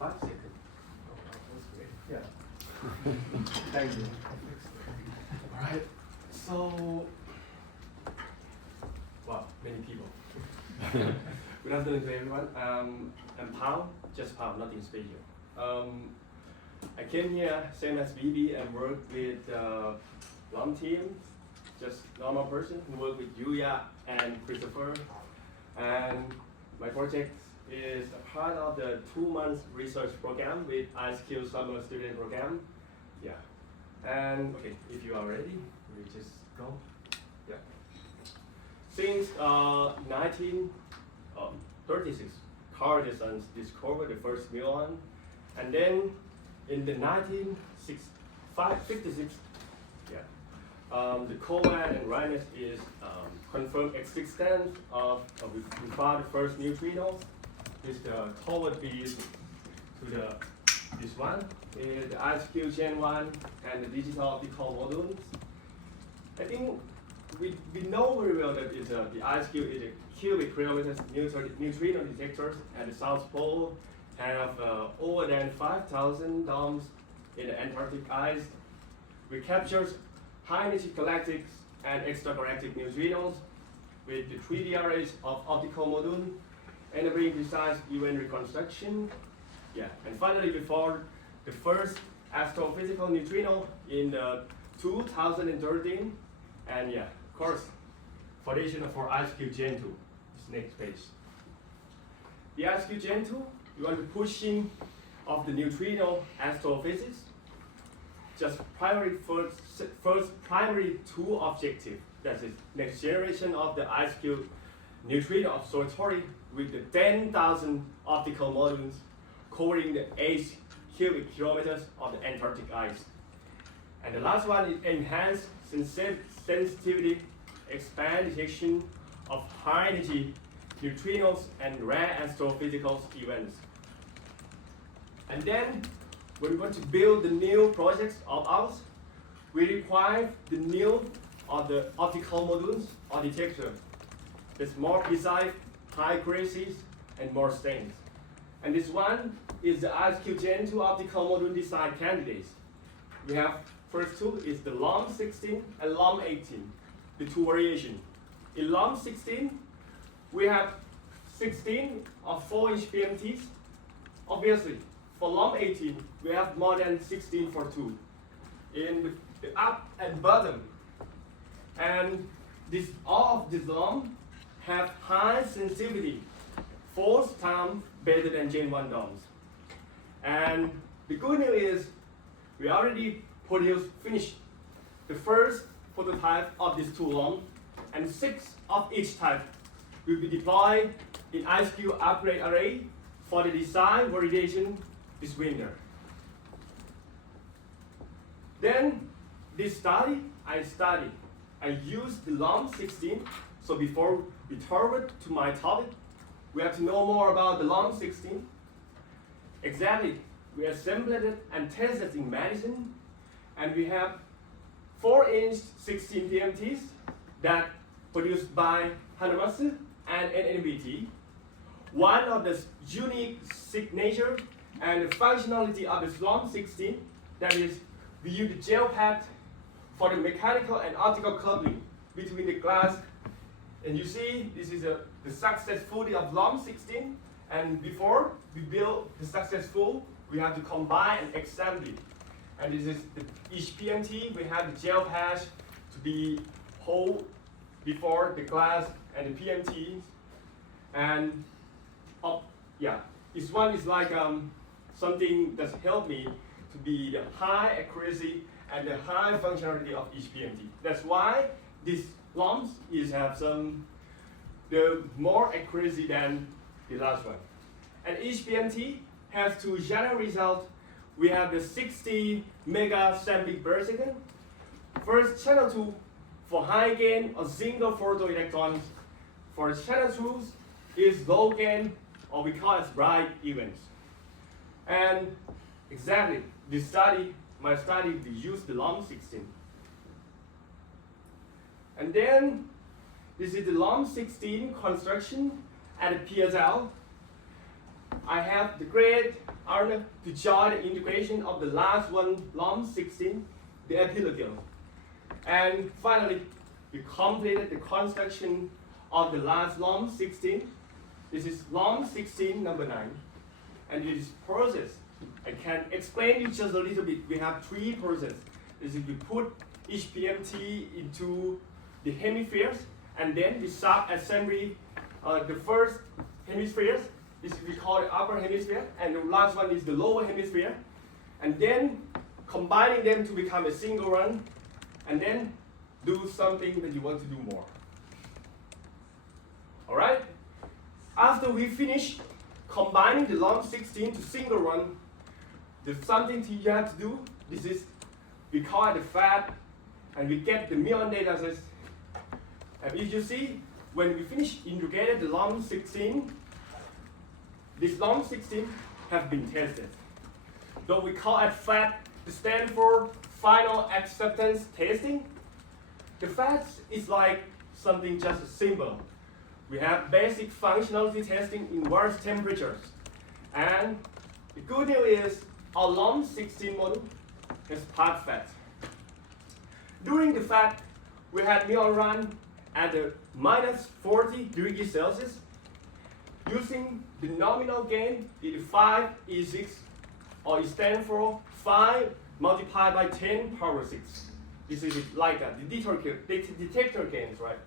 5 seconds. Oh, that's great. Yeah. Thank you. All right. So, wow, many people. Good afternoon to everyone. I'm Pao, just Pao, nothing special. I came here same as BB and worked with LUM team, just normal person who work with Yuya and Christopher. And my project is a part of the 2-month research program with IceCube Summer Student Program. Yeah. And okay, if you are ready, we just go. Yeah. Since 1936, Carl Edison discovered the first muon, and then in the 1956, the Coleman and Reines is confirmed existence of we found the first neutrinos. This the toward beam to this one, is the IceCube-Gen1 and the digital optical modules. I think we know very well that it's the IceCube is a cubic kilometers neutrino detectors at the South Pole, have over than 5,000 domes in the Antarctic ice. We capture high energy galactic and extragalactic neutrinos with the 3D arrays of optical module, enabling precise event reconstruction. Yeah, and finally, we found the first astrophysical neutrino in 2013, and yeah, of course, foundation for IceCube-Gen2. This next page. The IceCube-Gen2, we want to push in of the neutrino astrophysics. Just first primary two objective. That is next generation of the IceCube Neutrino Observatory with the 10,000 optical modules covering the 8 cubic kilometers of the Antarctic ice. And the last one is enhanced sensitivity, expand detection of high energy neutrinos and rare astrophysical events. And then when we want to build the new projects of ours, we require the new of the optical modules or detector. It's more precise, high accuracies, and more strength. And this one is the IceCube-Gen2 Optical Module design candidates. We have first two is the LUM16 and LUM18, the two variations. In LUM16, we have 16 of 4-inch PMTs. Obviously, for LUM18, we have more than 16 for 2 in the up and bottom. And all of this LUM have high sensitivity, 4 times better than Gen1 domes. And the good news is we already finished the first prototype of these 2 LUM, and 6 of each type will be deployed in IceCube upgrade array for the design validation this winter. Then this study, I used the LUM16. So before we turn to my topic, we have to know more about the LUM16. Exactly, we assembled it and tested it in Madison, and we have 4-inch 16 PMTs that produced by Hanamatsu and NNBT. One of the unique signature and the functionality of the LUM16, that is, we use the gel pad for the mechanical and optical coupling between the glass. And you see, this is the successfully of LUM16. And before we build the successful, we have to combine and assembly. And this is each PMT. We have the gel patch to be whole before the glass and the PMT. And this one is like something that's helped me to be the high accuracy and the high functionality of each PMT. That's why these LUMs have the more accuracy than the last one. And each PMT has 2 general results. We have the 60 mega sampling per second. First, channel 2 for high gain or single photoelectrons. For channel 2 is low gain, or we call it bright events. And exactly, my study, we use the LUM16. And then this is the LUM16 construction at the PSL. I have the great honor to join the integration of the last one, LOM-16, the Optical. And finally, we completed the construction of the last LOM-16. This is LOM-16 number 9. And this process, I can explain you just a little bit. We have 3 processes. This is we put each PMT into the hemispheres, and then we sub-assembly the first hemispheres. This we call the upper hemisphere, and the last one is the lower hemisphere. And then combining them to become a single run, and then do something that you want to do more. Alright? After we finish combining the LOM-16 to single run, there's something you have to do. This is, we call it the FAT, and we get the Muon dataset. And if you see, when we finish integrated the LOM-16, this LOM-16 have been tested. Though we call it FAT, it stands for Final Acceptance Testing. The FAT is like something just a symbol. We have basic functionality testing in various temperatures. And the good news is our LOM-16 model has passed FAT. During the FAT, we had Muon run at the minus 40 degrees Celsius using the nominal gain in 5 E6, or it stands for 5 multiplied by 10 power 6. This is like that, the detector gains, right?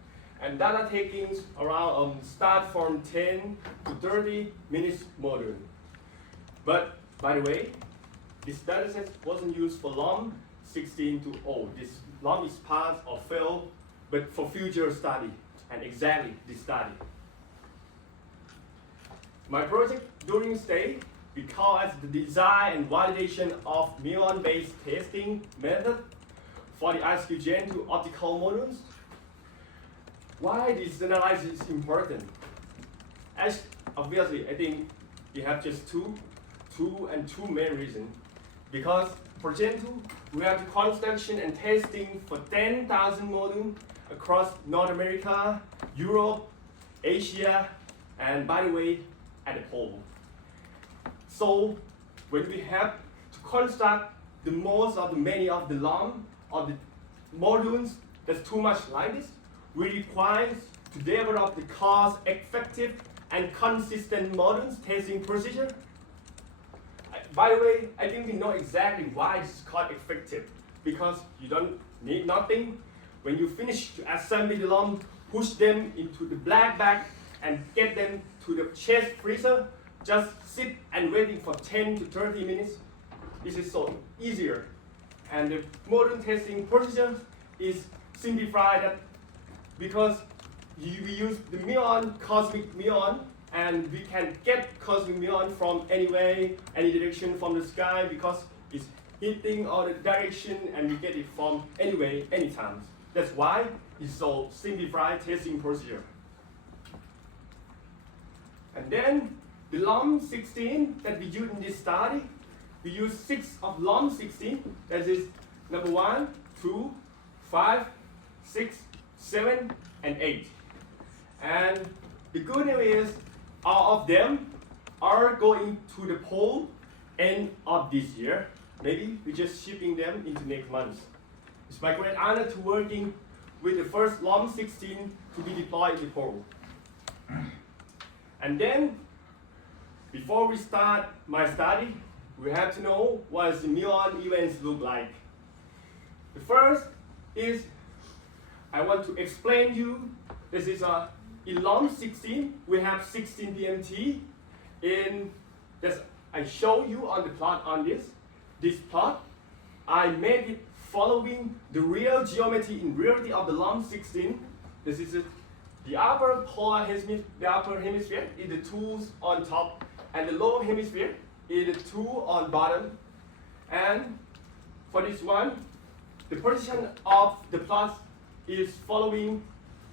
And data takings around start from 10 to 30 minutes modern. But by the way, this dataset wasn't used for LOM-16 to O. This LOM is passed or failed, but for future study, and exactly this study. My project during stay, we call it the design and validation of Muon-based testing method for the IceCube-Gen2 Optical modules. Why this analysis is important? As obviously, I think we have just two main reasons. Because for Gen 2, we have the construction and testing for 10,000 modules across North America, Europe, Asia, and by the way, at the pole. So when we have to construct the most of the many of the LOM or the modules that's too much like this, we require to develop the cost-effective and consistent modules testing procedure. By the way, I think we know exactly why it's cost-effective, because you don't need nothing. When you finish to assemble the LOM, push them into the black bag and get them to the chest freezer, just sit and waiting for 10 to 30 minutes. This is so easier. And the module testing procedure is simplified because we use the muon, cosmic muon, and we can get cosmic muon from anywhere, any direction from the sky, because it's hitting all the direction and we get it from anywhere, anytime. That's why it's so simplified testing procedure. And then the LOM-16 that we use in this study, we use 6 of LOM-16. That is number 1, 2, 5, 6, 7, and 8. And the good news is all of them are going to the pole end of this year. Maybe we're just shipping them into next month. It's my great honor to working with the first LOM-16 to be deployed in the pole. And then, before we start my study, we have to know what the muon events look like. The first is, I want to explain you, this is in LOM-16, we have 16 PMT. I show you on the plot on this plot. I made it following the real geometry in reality of the LOM-16. This is it. The upper polar hemisphere, the upper hemisphere is the tools on top, and the lower hemisphere is the tool on bottom. And for this one, the position of the plot is following.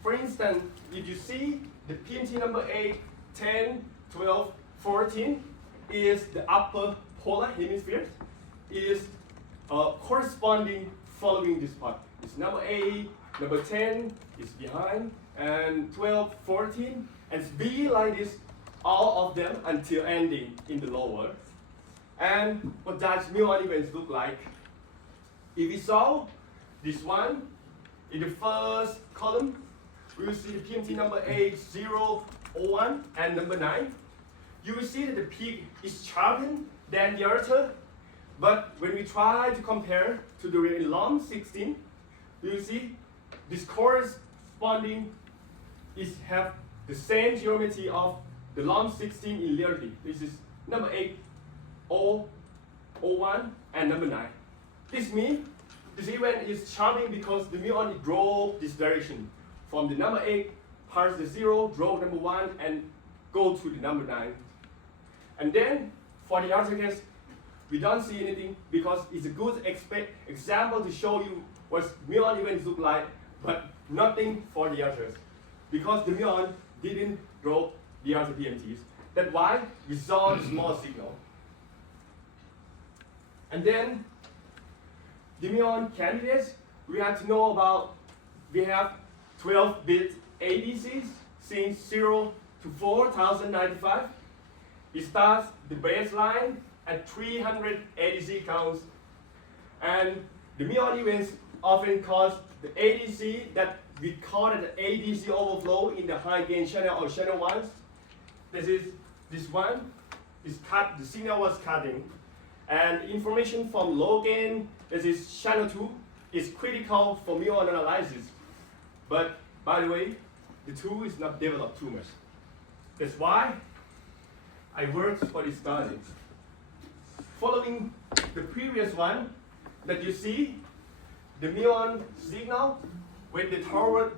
For instance, if you see the PMT number 8, 10, 12, 14 is the upper polar hemisphere, is corresponding following this part. It's number 8, number 10 is behind, and 12, 14, and it's be like this all of them until ending in the lower. And what does muon events look like? If we solve this one, in the first column, we will see the PMT number 8, 0, 01, and number 9. You will see that the peak is sharper than the other, but when we try to compare to the LOM 16, you will see this corresponding is have the same geometry of the LOM 16 in reality. This is number 8, 0, 01, and number 9. This means this event is charming because the muon drove this direction from the number 8 past the 0, drove number 1, and go to the number 9. And then for the other case, we don't see anything because it's a good example to show you what muon events look like, but nothing for the others because the muon didn't drop the other PMTs. That's why we saw a small signal. And then the muon candidates, we have to know about, we have 12-bit ADCs since 0 to 4095. It starts the baseline at 300 ADC counts. And the muon events often cause the ADC that we call it the ADC overflow in the high gain channel or channel 1. This one is cut, the signal was cutting. And information from low gain, this is channel 2, is critical for muon analysis. But by the way, the 2 is not developed too much. That's why I worked for this study. Following the previous one that you see, the muon signal with the toward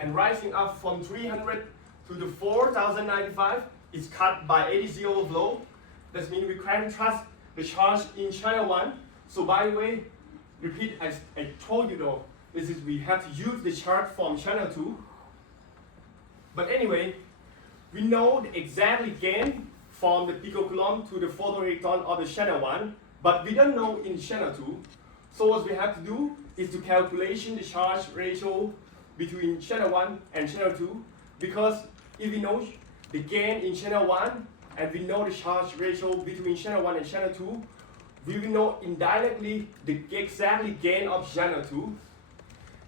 and rising up from 300 to the 4095 is cut by ADC overflow. That means we can trust the charge in channel 1. So by the way, repeat as I told you though, this is we have to use the charge from channel 2. But anyway, we know the exactly gain from the picocoulomb to the photoelectron of the channel 1, but we don't know in channel 2. So what we have to do is to calculate the charge ratio between channel 1 and channel 2, because if we know the gain in channel 1 and we know the charge ratio between channel 1 and channel 2, we will know indirectly the exactly gain of channel 2.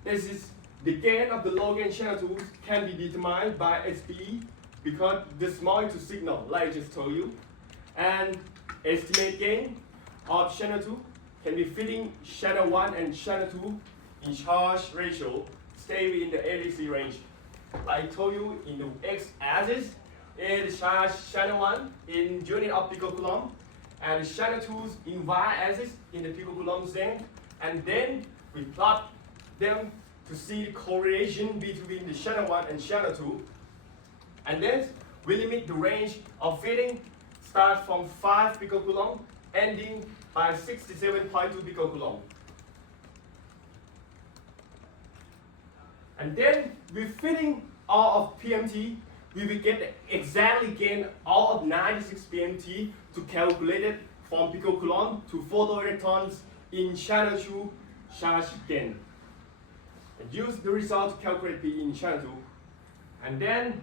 This is the gain of the low gain channel 2 can be determined by SPE because the small to signal, like I just told you, and estimate gain of channel 2 can be fitting channel 1 and channel 2 in charge ratio stay within the ADC range. Like I told you, in the x-axis is charge channel 1 in unit of picocoulomb, and channel 2 in y-axis in the picocoulomb length, and then we plot them to see the correlation between the channel 1 and channel 2. And then we limit the range of fitting, start from 5 picocoulomb, ending by 67.2 picocoulomb. And then with fitting all of PMT, we will get the exactly gain all of 96 PMT to calculate it from picocoulomb to photoelectrons in channel 2 charge gain. And use the result to calculate P in channel 2. And then,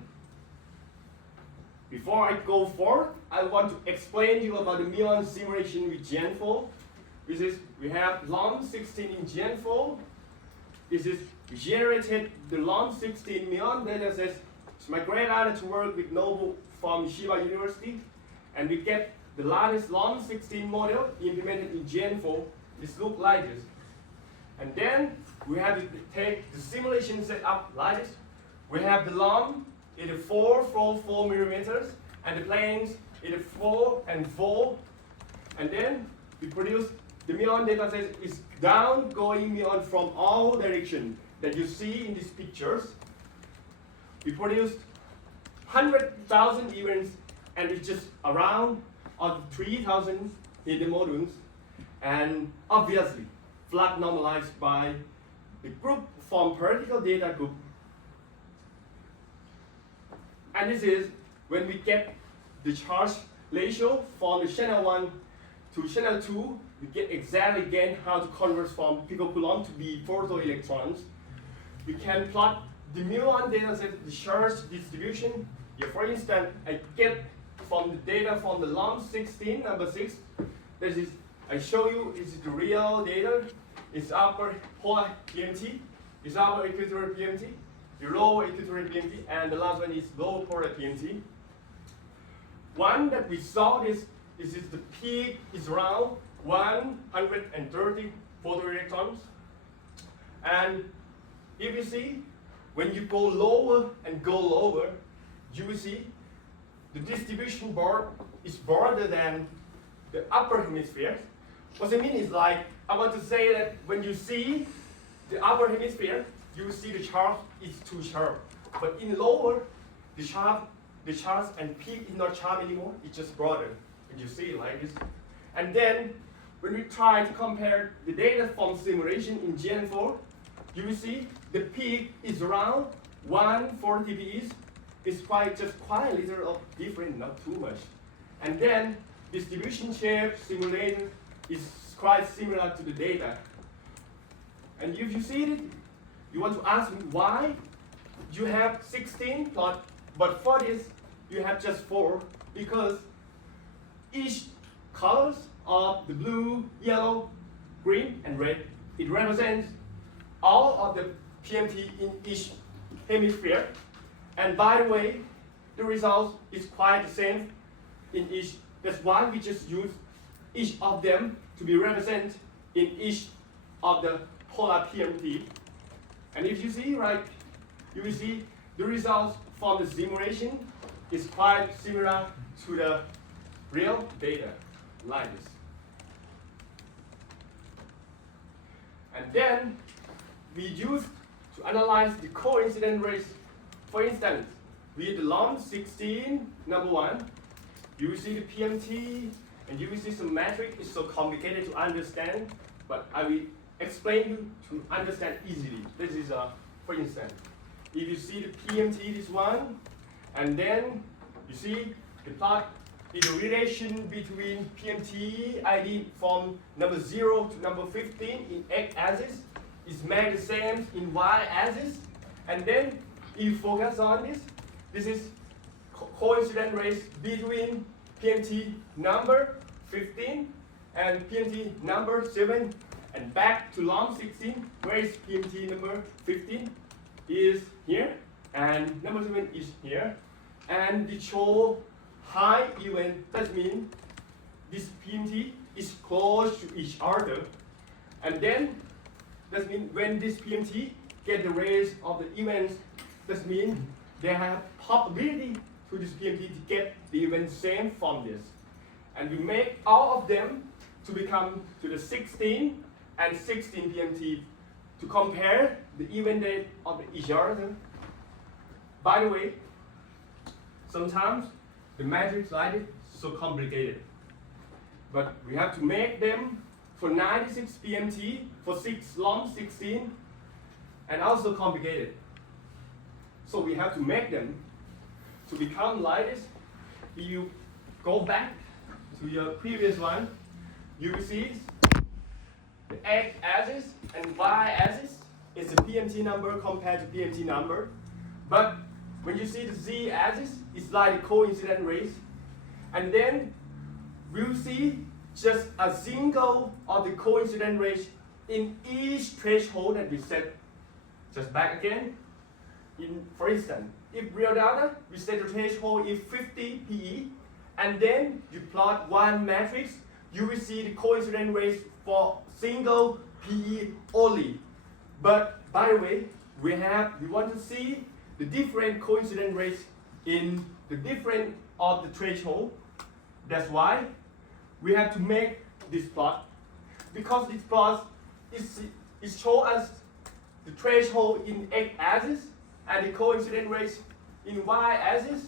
before I go forward, I want to explain to you about the muon simulation with Gen4. This is, we have LOM 16 in Gen4. This is, we generated the LOM 16 muon dataset. It's my great honor to work with Nobu from Chiba University. And we get the latest LOM 16 model implemented in Gen4. This looks like this. And then, we have to take the simulation set up like this. We have the LOM in the 4 millimeters, and the planes in the 4 and 4. And then we produce the muon dataset is down going muon from all directions that you see in these pictures. We produced 100,000 events, and it's just around 3,000 in the modules, and obviously flat normalized by the group from particle data group. And this is when we get the charge ratio from the channel 1 to channel 2, we get exactly again how to convert from picocoulomb to be photoelectrons. We can plot the muon dataset, the charge distribution. If, for instance, I get from the data from the LOM 16, number 6. This is, I show you, is the real data. It's upper polar PMT, it's upper equatorial PMT, the lower equatorial PMT, and the last one is lower polar PMT. One that we saw is the peak is around 130 photoelectrons. And if you see, when you go lower and go lower, you will see the distribution bar is broader than the upper hemisphere. What I mean is, like, I want to say that when you see the upper hemisphere, you will see the charge is too sharp. But in lower, the charge and peak is not sharp anymore, it's just broader. And you see it like this. And then when we try to compare the data from simulation in Gen4, you will see the peak is around 140 dBs. It's quite a little of different, not too much. And then distribution shape simulation is quite similar to the data. And if you see it, you want to ask me why you have 16 plot, but for this you have just 4, because each colors of the blue, yellow, green, and red, it represents all of the PMT in each hemisphere. And by the way, the result is quite the same in each. That's why we just use each of them to be represented in each of the polar PMT. And if you see, right, you will see the results from the simulation is quite similar to the real data, like this. And then we use to analyze the coincidence rates. For instance, with the LOM 16, number 1, you will see the PMT, and you will see some metric. It's so complicated to understand, but I will explain you to understand easily. This is for instance, if you see the PMT, this one, and then you see the plot is the relation between PMT ID from number 0 to number 15 in x-axis is made the same in y-axis, and then if you focus on this, this is coincidence rates between PMT number 15 and PMT number 7, and back to LOM 16, where is PMT number 15 is here, and number 7 is here, and they show high event. That means this PMT is close to each other, and then that means when this PMT get the rays of the events, that means they have probability to this PMT to get the event same from this. And we make all of them to become to the 16 and 16 PMT to compare the event date of each other. By the way, sometimes the matrix like it is so complicated, but we have to make them for 96 PMT, for LOM 16, and also complicated. So we have to make them to become like this. If you go back to your previous one, you will see the x-axis and y-axis is the PMT number compared to PMT number. But when you see the z-axis, it's like the coincidence rates. And then we'll see just a single of the coincidence rates in each threshold that we set. Just back again. For instance, if real data, we set the threshold is 50 PE, and then you plot one matrix, you will see the coincidence rates for single PE only. But by the way, we want to see the different coincidence rates in the different of the threshold. That's why we have to make this plot, because this plot is show us the threshold in x-axis and the coincidence rates in y-axis,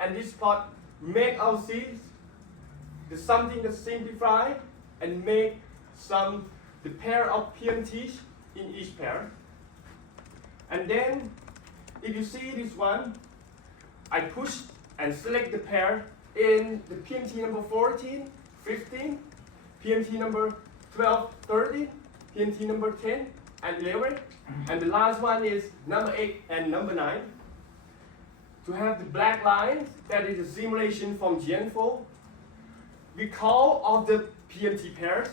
and this plot make our see something that's simplified and make the pair of PMTs in each pair. And then if you see this one, I push and select the pair in the PMT number 14, 15, PMT number 12, 13, PMT number 10 and 11, and the last one is number 8 and number 9. to have the black line, that is a simulation from Gen4. We call all the PMT pairs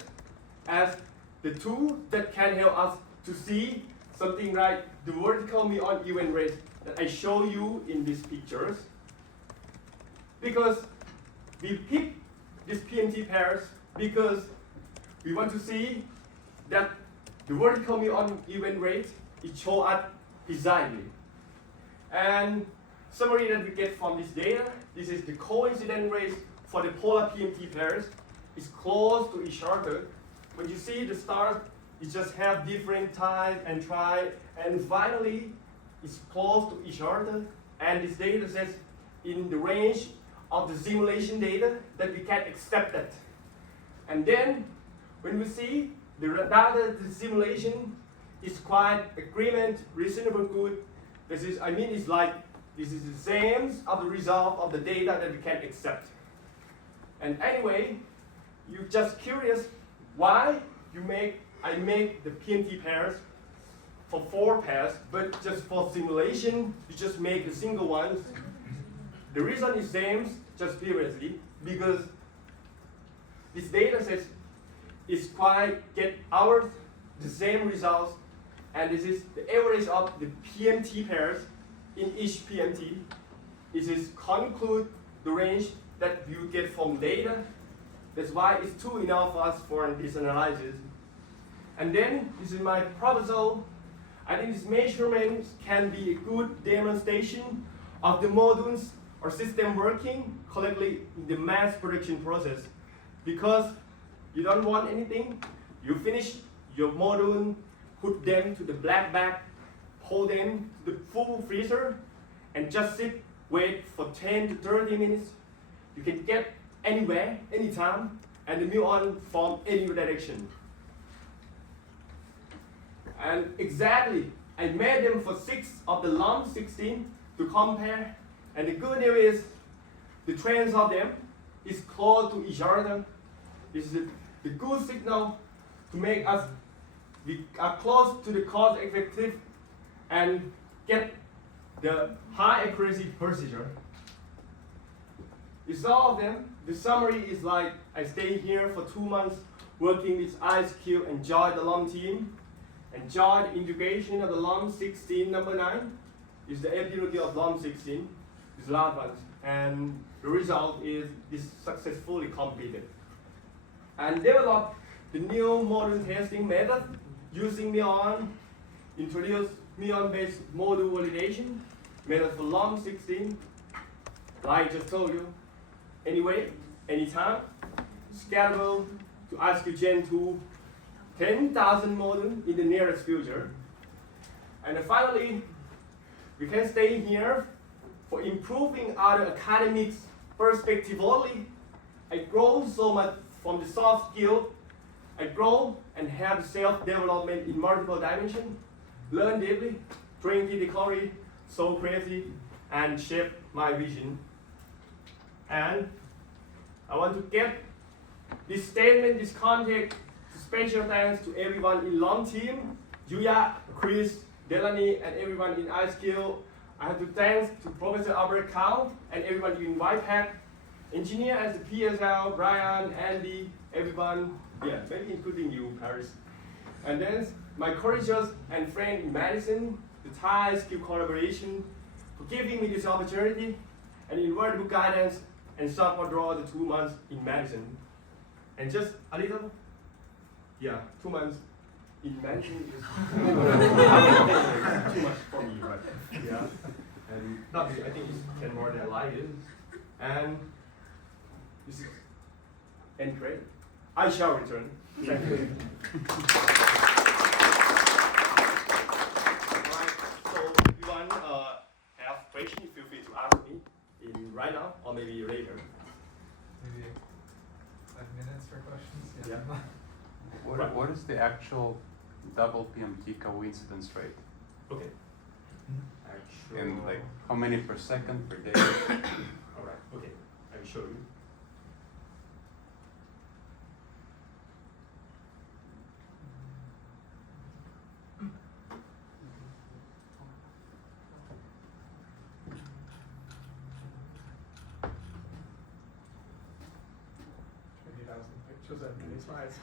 as the tool that can help us to see something like the vertical muon event rate that I show you in these pictures. Because we pick these PMT pairs because we want to see that the vertical muon event rate is shown us precisely. And summary that we get from this data, this is the coincidence rate for the polar PMT pairs is close to each other. When you see the stars, it just have different times and try, and finally it's close to each other. And this data says in the range of the simulation data that we can accept that. And then when we see the data, the simulation is quite agreement, reasonable good. This is, I mean, it's like this is the same of the result of the data that we can accept. And anyway, you're just curious why I make the PMT pairs for 4 pairs, but just for simulation, you just make the single ones. The reason is same, just previously, because this data set is quite get the same results, and this is the average of the PMT pairs in each PMT. This is conclude the range that you get from data. That's why it's too enough for us for this analysis. And then this is my proposal. I think these measurements can be a good demonstration of the modules or system working correctly in the mass production process. Because you don't want anything, you finish your module, put them to the black bag, hold them to the full freezer, and just sit, wait for 10 to 30 minutes. You can get anywhere, anytime, and the muon from any direction. And exactly, I made them for 6 of the lump 16 to compare. And the good news is the trends of them is close to each other. This is the good signal to make us, we are close to the cost effective and get the high accuracy procedure. You saw them. The summary is like I stayed here for 2 months working with IceCube and enjoyed the LUM team. Enjoyed integration of the LUM 16 number 9 is the ability of LUM 16, this last one. And the result is this successfully completed. And developed the new module testing method using Muon, introduced Muon-based module validation method for LUM 16, like I just told you. Anyway, anytime, scalable to IceCube-Gen2 10,000 modules in the nearest future. And finally, we can stay here for improving our academics perspective only. I grow so much from the soft skill. I grow and have self-development in multiple dimensions, learn deeply, drink the so crazy, and shape my vision. And I want to get this statement, this context, special thanks to everyone in LUM team, Julia, Chris, Delaney, and everyone in IceCube. I have to thank to Professor Albert Count and everyone in WIPAC, engineer as the PSL, Brian, Andy, everyone, yeah, maybe including you, Paris. And then my courageous and friend in Madison, the Thai IceCube collaboration, for giving me this opportunity and invaluable guidance and support throughout the 2 months in Madison. And just a little, 2 months in Madison is too much for me, right? Yeah, and not really, I think it's 10 more than I like it. And this is end great. I shall return. Thank you. Alright, so if you want have questions, feel free to ask me in right now or maybe later. Maybe 5 minutes for questions? Yeah. What is the actual double PMT coincidence rate? Okay. In like how many per second per day? Alright, okay. I will show you. Because I'm many slides.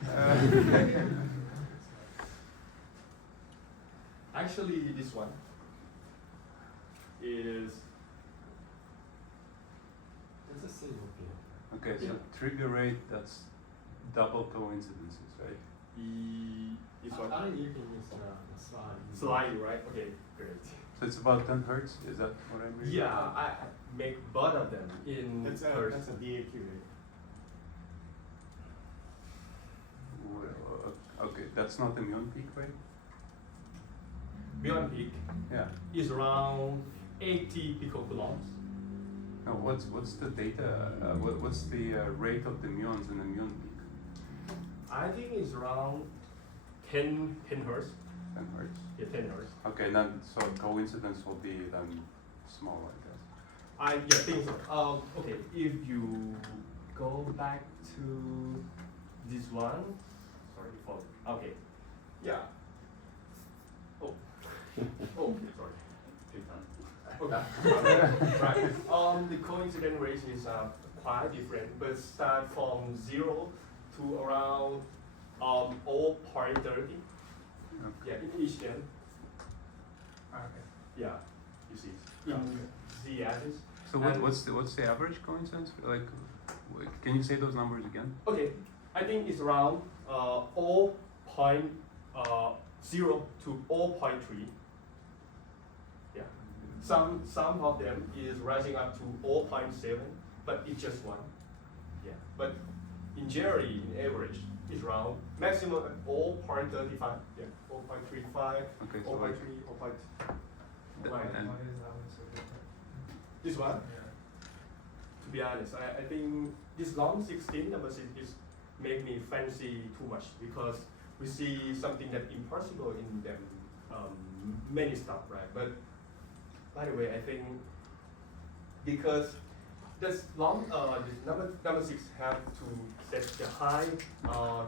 Actually, this one is It's a single field. Okay, so Yeah. trigger rate, that's double coincidences, right? this one. I think you can use the slide. Slide, right? Okay, great. So it's about 10 hertz, is that what I'm reading? Yeah, I make both of them in That's hertz. a DAQ rate. Well, okay, that's not the muon peak, right? Muon peak Yeah. is around 80 picocoulombs. Now, what's the data? What's the rate of the muons in the muon peak? I think it's around 10 hertz. 10 hertz. Yeah, 10 hertz. Okay, then so coincidence will be then small, I guess. I think so. Okay, if you go back to this one, sorry for okay, yeah. Oh, oh, sorry. Take time. Okay, right. The coincidence rate is quite different, but start from 0 to around 0.30. Okay. Yeah, in each end. Okay. Yeah, you see in Z axis. So And- what's the average coincidence? Like, can you say those numbers again? Okay, I think it's around 0.0 to 0.3. Yeah, some of them is rising up to 0.7, but it's just one. Yeah, but in generally, in average, it's around maximum at 0.35. Yeah, 0.35, Okay, so 0.3, 0.2. The- Right. and- Why is that one so different? This one. Yeah. To be honest, I think this long 16 number is make me fancy too much because we see something that impossible in them, many stuff, right? But by the way, I think because this number 6 have to set the high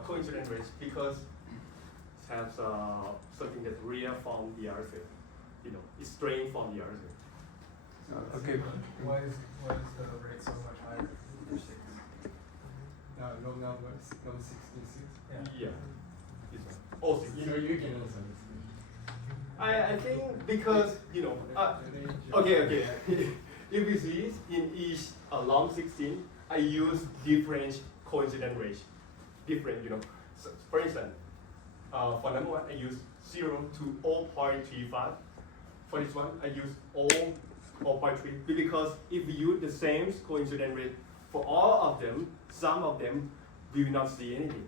coincidence rate because it has something that's real from the Earth, it's strained from the Earth. Okay. Why is the rate so much higher for 6? No numbers, no 66. Yeah. This one. Oh, 6. You know, you can also. I think because, okay. If you see in each long 16, I use different coincidence rates. Different, So, for instance, for number 1, I use 0 to 0.35. For this one, I use 0.3 because if we use the same coincidence rate for all of them, some of them we will not see anything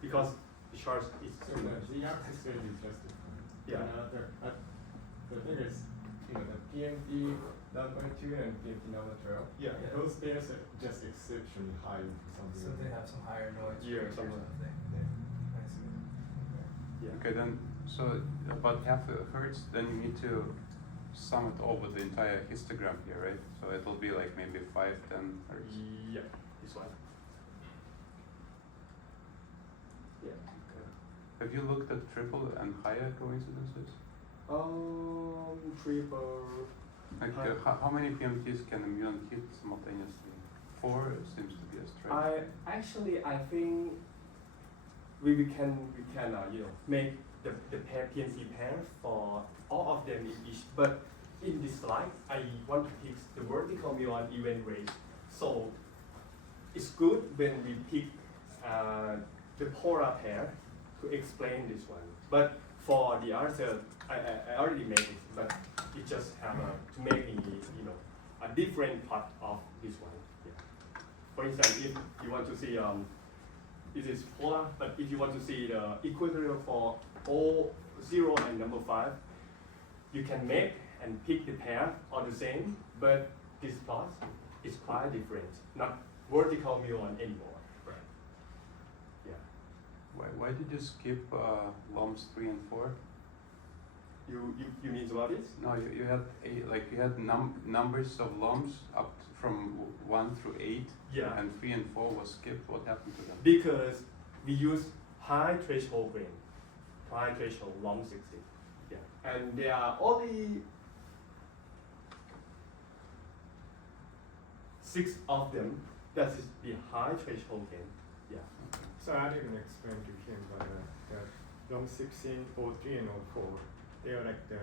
because the charge is So the axis rate is just different. Yeah. The thing is, the PMD number 2 and PMD number 12. Yeah. Those pairs are just exceptionally high for something. So they have some higher noise. Yeah, rate or something. something. I see. Yeah. Okay, then, so about half a hertz, then you need to sum it over the entire histogram here, right? So it'll be like maybe 5-10 hertz. Yeah, this one. Yeah. Have you looked at triple and higher coincidences? Triple. Like, High. how many PMTs can a muon hit simultaneously? 4 seems to be a stretch. I think we can make the pair PNC pair for all of them in each. But in this slide, I want to pick the vertical muon event rate. So it's good when we pick the polar pair to explain this one. But for the answer, I already made it, but it just have to make me a different part of this one. Yeah. For instance, if you want to see it is polar, but if you want to see the equatorial for all 0 and number 5, you can make and pick the pair all the same, but this plot is quite different, not vertical muon anymore. Right. Yeah. Why did you skip LOMS 3 and 4? You mean about this? No, you had numbers of LOMS up from 1 through 8, Yeah. and 3 and 4 was skipped. What happened to them? Because we use high threshold grain, high threshold long 60. Yeah. And there are only 6 of them that is the high threshold gain. Yeah. So I didn't explain to him, but the long 16, 03, and 04, they are like the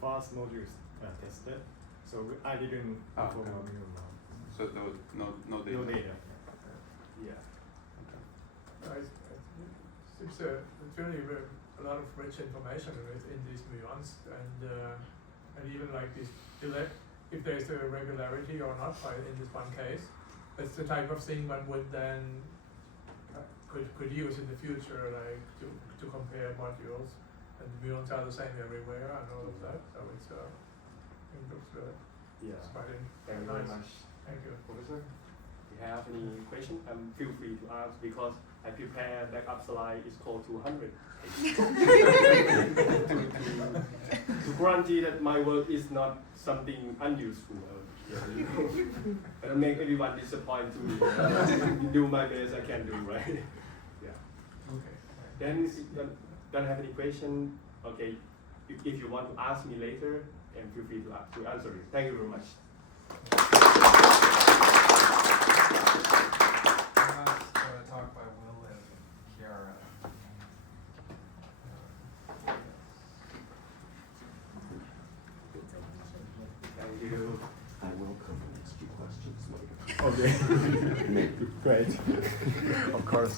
first modules tested. So I didn't perform okay. a minimum. So there was no data. No data. Yeah. It's really a lot of rich information in these muons, and even like this, if there's a regularity or not in this one case, that's the type of thing one would then could use in the future, like to compare modules, and the muons are the same everywhere and all of that. So it looks Yeah. it's quite Thank you nice. very much, Thank you. Professor. If you have any question, feel free to ask because I prepare backup slide is called 200. to guarantee that my work is not something unuseful. But I make everyone disappointed to me. Do my best I can do, right? Yeah. Okay. Then don't have any question. Okay. If you want to ask me later, and feel free to answer it. Thank you very much. Last talk by Will and Kiara. Thank you. I will come and ask you questions later. Okay. Great. Of course.